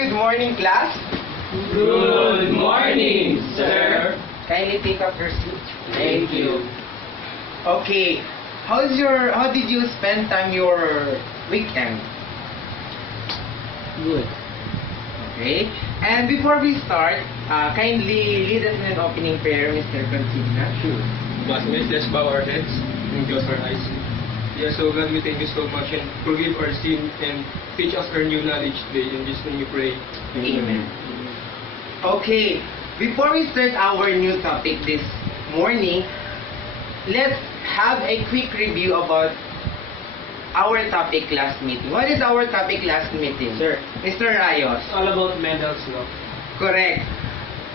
good morning, class. Good morning, sir. Kindly take up your seat. Thank you. Okay, how did you spend time your weekend? Good. Okay, and before we start, kindly lead us in an opening prayer, Mr. Consigna. Sure. Classmates, let's bow our heads and close our eyes. Yes, so God, we thank you so much and forgive our sin and teach us our new knowledge today. In this name we pray. Amen. Okay, before we start our new topic this morning, let's have a quick review about our topic last meeting. What is our topic last meeting? Sir. Mr. Rayos. All about Mendel's law. Correct.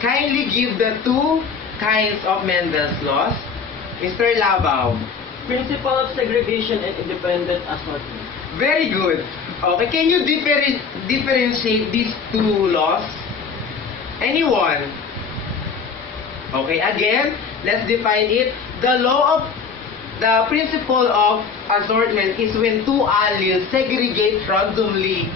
Kindly give the two kinds of Mendel's laws. Mr. Labaw. Principle of segregation and independent assortment. Very good. Okay, can you differentiate these two laws? Anyone? Okay, again, let's define it. The principle of assortment is when two alleles segregate randomly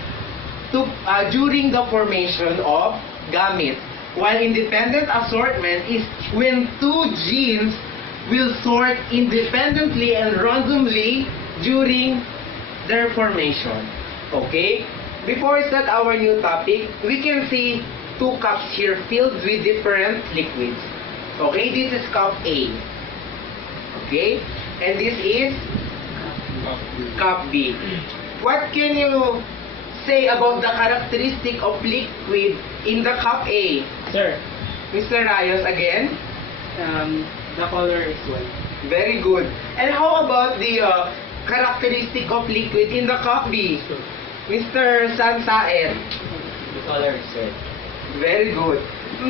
during the formation of gametes. While independent assortment is when two genes will sort independently and randomly during their formation. Okay? Before we start our new topic, we can see two cups here filled with different liquids. Okay? This is cup A. Okay? And this is cup B. What can you say about the characteristic of liquid in the cup A? Sir, Mr. Rayos again? the color is white. Very good. And how about the characteristic of liquid in the cup B? Mr. Sansaer? The color is red. Very good.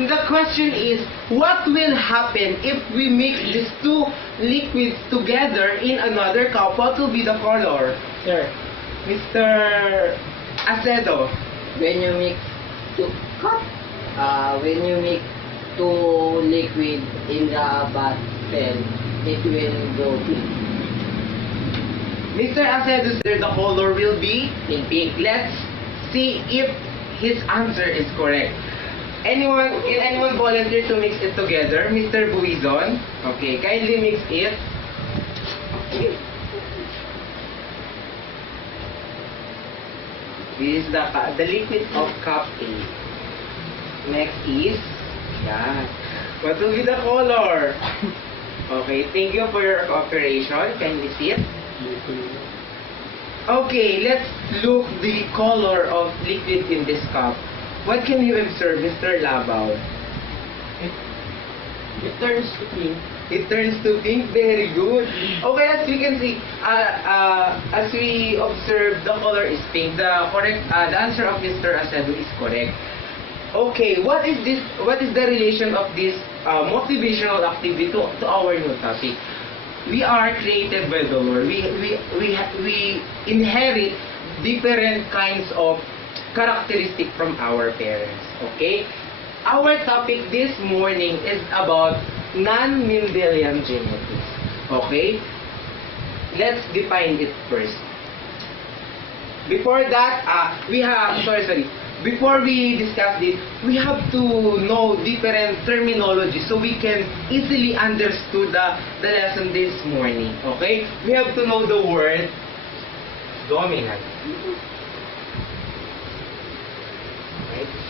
The question is, what will happen if we mix these two liquids together in another cup? What will be the color? Sir, Mr. Acedo? When you mix two liquid in the bottle, it will go pink. Mr. Acedo said the color will be pink. Let's see if his answer is correct. Anyone volunteer to mix it together? Mr. Buizon? Okay, kindly mix it. This is the liquid of cup A. Next is, yeah. What will be the color? Okay, thank you for your cooperation. Can we see it? Okay, let's look the color of liquid in this cup. What can you observe, Mr. Labaw? it turns to pink. It turns to pink. Very good. Okay, as we can see, as we observe, the color is pink. The answer of Mr. Acedo is correct. Okay, what is this? What is the relation of this motivational activity to our new topic? We are created by the Lord. We inherit different kinds of characteristic from our parents. Okay? Our topic this morning is about non-Mendelian genetics. Okay? Let's define it first. Before that, before we discuss this, we have to know different terminology so we can easily understand the lesson this morning. Okay? We have to know the word dominant.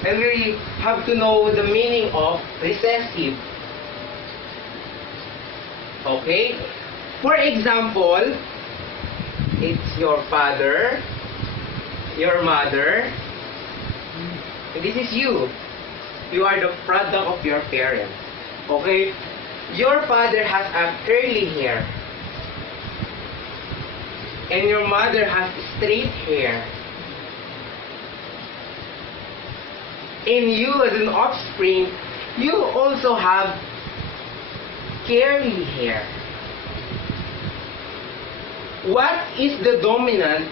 And we have to know the meaning of recessive. Okay? For example, it's your father, your mother, and this is you. You are the product of your parents. Okay? Your father has a curly hair. And your mother has straight hair. And you as an offspring, you also have curly hair. What is the dominant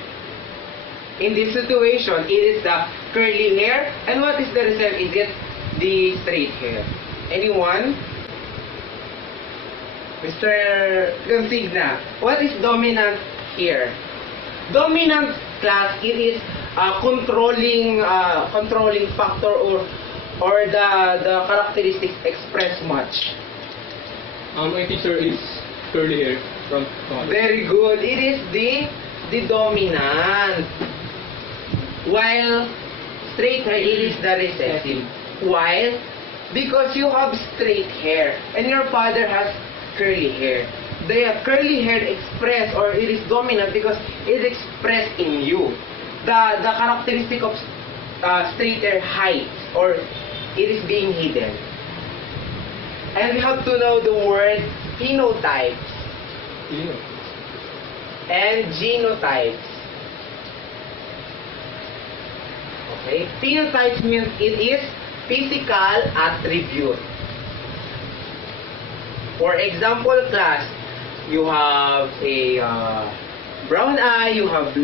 in this situation? It is the curly hair. And what is the recessive? Is it the straight hair? Anyone? Mr. Consigna, what is dominant here? Dominant class, it is controlling factor or the characteristics express much? I think, sir, it's curly hair from father. Very good. It is the dominant. While straight hair, it is the recessive. While, because you have straight hair and your father has curly hair. The curly hair express, or it is dominant because it is expressed in you. The characteristic of straight hair hides, or it is being hidden. And we have to know the word phenotypes and genotypes. Okay, phenotypes means it is physical attribute. For example, class, you have a brown eye, you have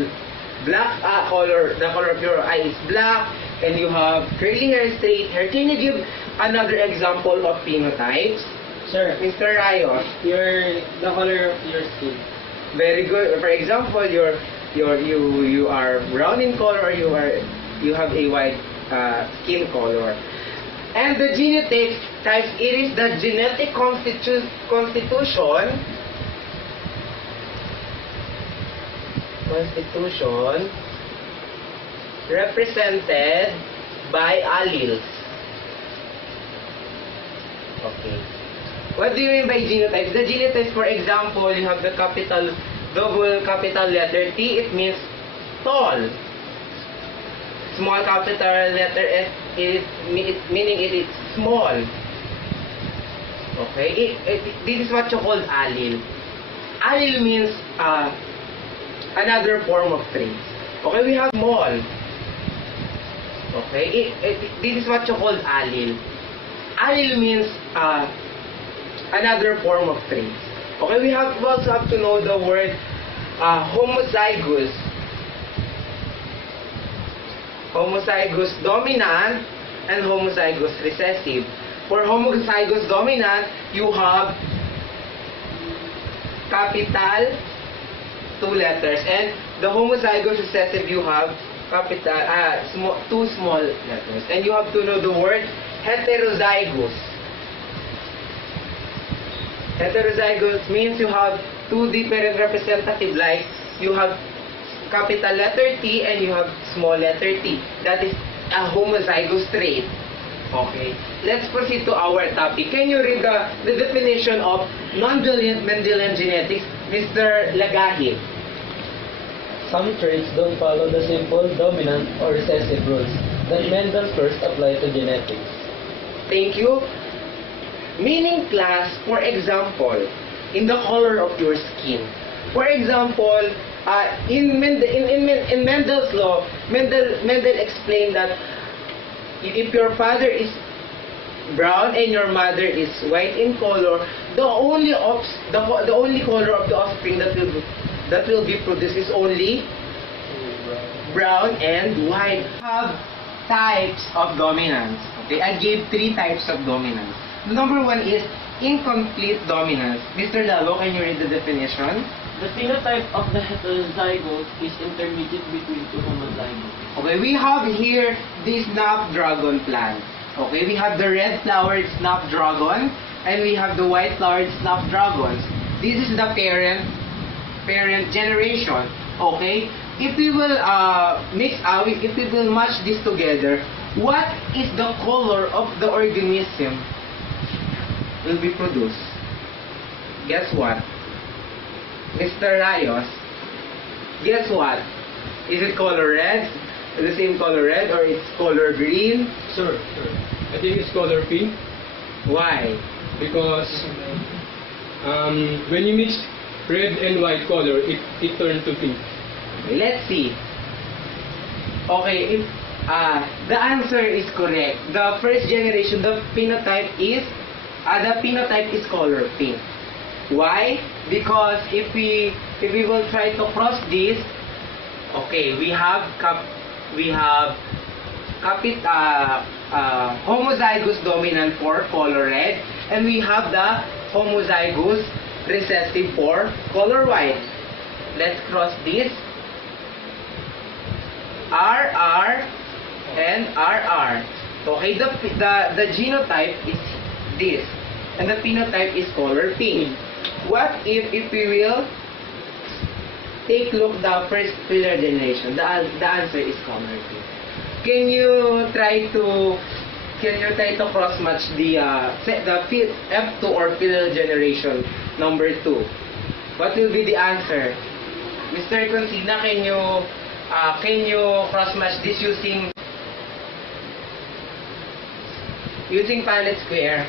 black color, the color of your eye is black, and you have curly hair, straight hair. Can you give another example of phenotypes? Sir, Mr. Rayos? the color of your skin. Very good. For example, you are brown in color, or you have a white skin color. And the genotypes types, it is the genetic constitution represented by alleles. Okay. What do you mean by genotypes? The genotypes, for example, you have the double capital letter T, it means tall. Small capital letter S, meaning it is small. Okay? This is what you call allele. Allele means another form of traits. Okay, we have small. Okay, this is what you call allele. Allele means another form of traits. Okay, we also have to know the word homozygous. Homozygous dominant and homozygous recessive. For homozygous dominant, you have capital 2 letters, and the homozygous recessive, you have capital two small letters. And you have to know the word heterozygous. Heterozygous means you have two different representative, like you have capital letter T and you have small letter t. That is a homozygous trait. Okay, let's proceed to our topic. Can you read the definition of Mendelian genetics, Mr. Lagahi? Some traits don't follow the simple dominant or recessive rules that Mendel first applied to genetics. Thank you. Meaning, class, for example, in the color of your skin. For example, in Mendel's law, Mendel explained that if your father is brown and your mother is white in color, the only color of the offspring that will be produced is only brown and white. Have types of dominance. Okay, I gave 3 types of dominance. Number 1 is incomplete dominance. Mr. Lalo, can you read the definition? The phenotype of the heterozygous is intermediate between two homozygotes. Okay, we have here the snapdragon plant. Okay, we have the red flowered snapdragon and we have the white flowered snapdragons. This is the parent generation. Okay, if we will if we will match this together, what is the color of the organism will be produced? Guess what? Mr. Rayos, guess what? Is it color red? The same color red, or it's color green? Sir, I think it's color pink Why? because when you mix red and white color, it turns to pink. Let's see. Okay, if the answer is correct. The first generation, the phenotype is color pink. Why? Because if we will try to cross this, okay, we have homozygous dominant for color red, and we have the homozygous recessive for color white. Let's cross this. RR and RR. Okay, the genotype is this, and the phenotype is color pink. What if we will take look the first filler generation? The answer is color pink. Can you try to cross match the F2 or filler generation number 2? What will be the answer? Mr. Consigna, can you cross match this using Punnett square?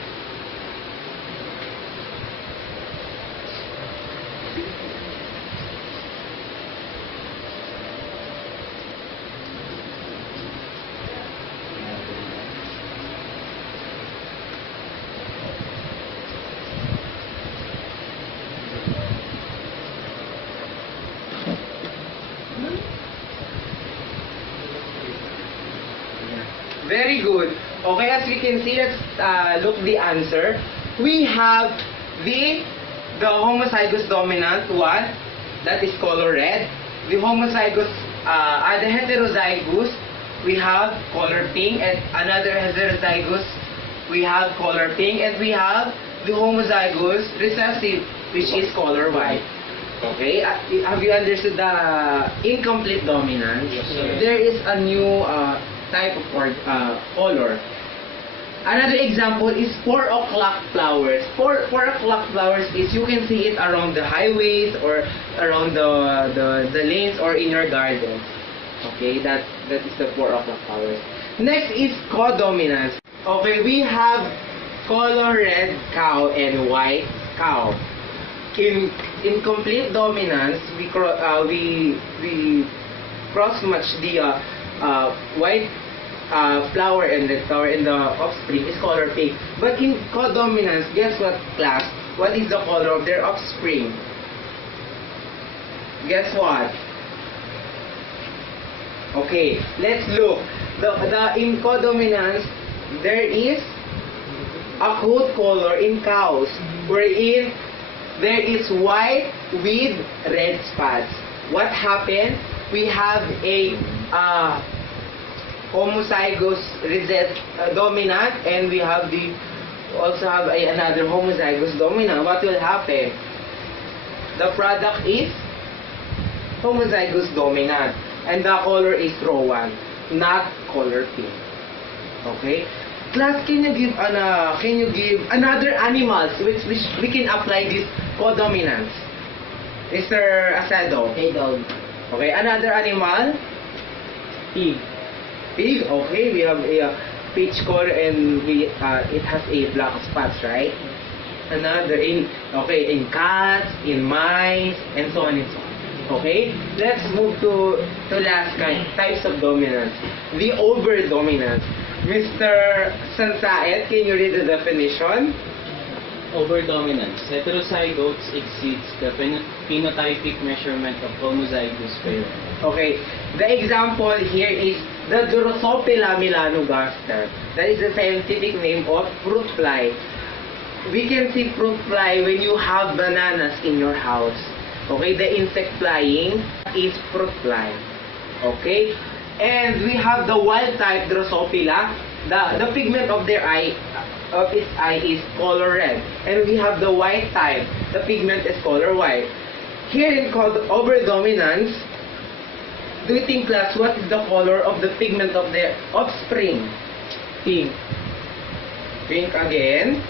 Very good. Okay, as we can see, let's look the answer. We have the homozygous dominant one, that is color red. The homozygous, the heterozygous, we have color pink, and another heterozygous, we have color pink, and we have the homozygous recessive, which is color white. Okay, have you understood the incomplete dominance? Yes, sir. There is a new type of color. Another example is 4 o'clock flowers. 4 o'clock flowers is, you can see it around the highways or around the lanes or in your garden. Okay, that is the 4 o'clock flowers. Next is codominance. Okay, we have color red cow and white cow. In complete dominance, we cross match the white flower and red flower in the offspring is color pink. But in codominance, guess what, class? What is the color of their offspring? Guess what? Okay, let's look. In codominance, there is a coat color in cows, wherein there is white with red spots. What happened? We have a homozygous dominant, and we have also have another homozygous dominant. What will happen? The product is homozygous dominant, and the color is Rowan, not color pink. Okay, class, can you give another animals which we can apply this codominance? Mr. Asado. Hey, dog. Okay, another animal? Pig. Pig. Okay, we have a peach color, and it has a black spots, right? Another in cats, in mice, and so on and so on. Okay, let's move to last kind, types of dominance. The overdominance. Mr. Sansaet, can you read the definition? Overdominance. Heterozygotes exceeds the phenotypic measurement of homozygous parent. Okay, the example here is the Drosophila melanogaster. That is the scientific name of fruit fly. We can see fruit fly when you have bananas in your house. Okay, the insect flying is fruit fly. Okay, and we have the wild type Drosophila. The pigment of its eye is color red, and we have the white type. The pigment is color white. Here in called overdominance, do you think, class, what is the color of the pigment of their offspring? Pink. Pink again.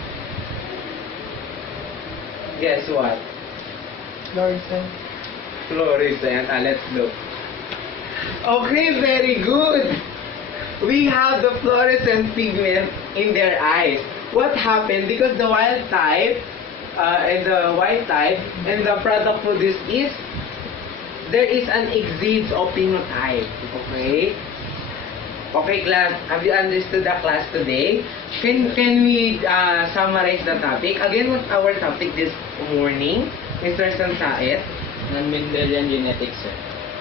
Guess what? Fluorescent. Fluorescent. Let's look. Okay, very good. We have the fluorescent pigment in their eyes. What happened? Because the wild type and the white type and the product produced is, there is an exceeds of phenotype. Okay? Okay, class. Have you understood the class today? Can we summarize the topic? Again, what's our topic this morning? Mr. Sansaet? Non-Mendelian Genetics, sir.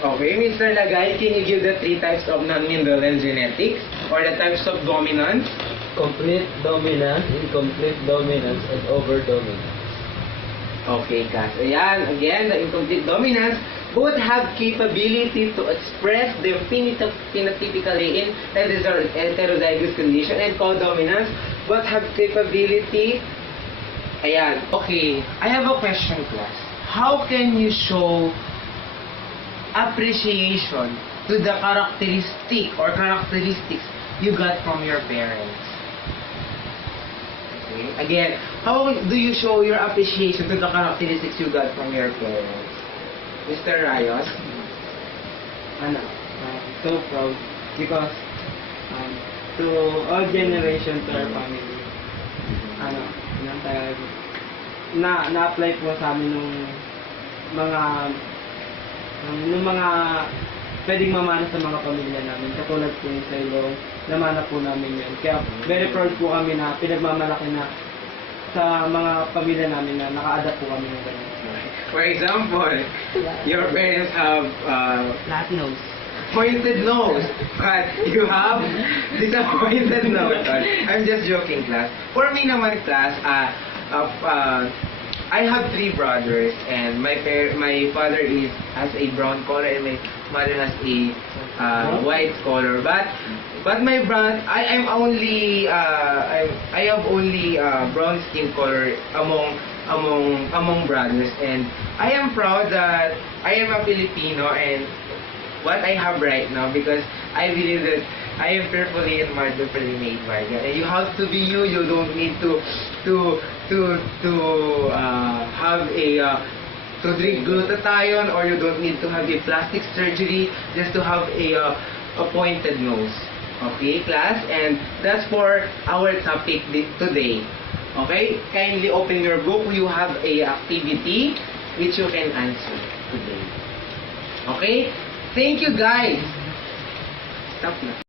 Okay, Mr. Lagay, can you give the 3 types of non-Mendelian genetics or the types of dominance? Complete dominance, incomplete dominance, and overdominance. Okay, class. Ayan, again, the incomplete dominance, both have capability to express their phenotypically in heterozygous condition and codominance, both have capability. Ayan. Okay, I have a question, class. How can you show appreciation to the characteristics you got from your parents? Okay. Again, how do you show your appreciation to the characteristics you got from your parents? Mr. Rayos? So proud because to all generations to our family, na-apply po sa amin nung mga pwedeng mamana sa mga pamilya namin. Katulad po yung sa ilong, namana po namin yun. Kaya very proud po kami na pinagmamalaki na sa mga pamilya namin na naka-adapt po kami ng ganun. For example, your parents have Flat nose. pointed nose, but you have disappointed nose. I'm just joking, class. For me naman, class, I have 3 brothers, and my father has a brown color, and my mother has a white color. But my brother, I have only brown skin color among brothers, and I am proud that I am a Filipino and what I have right now, because I believe that I am fearfully and wonderfully made by God. And you have to be you. You don't need to have to drink glutathione, or you don't need to have a plastic surgery just to have a pointed nose. Okay, class? And that's for our topic today. Okay? Kindly open your book. You have a activity which you can answer today. Okay? Thank you, guys. Stop na.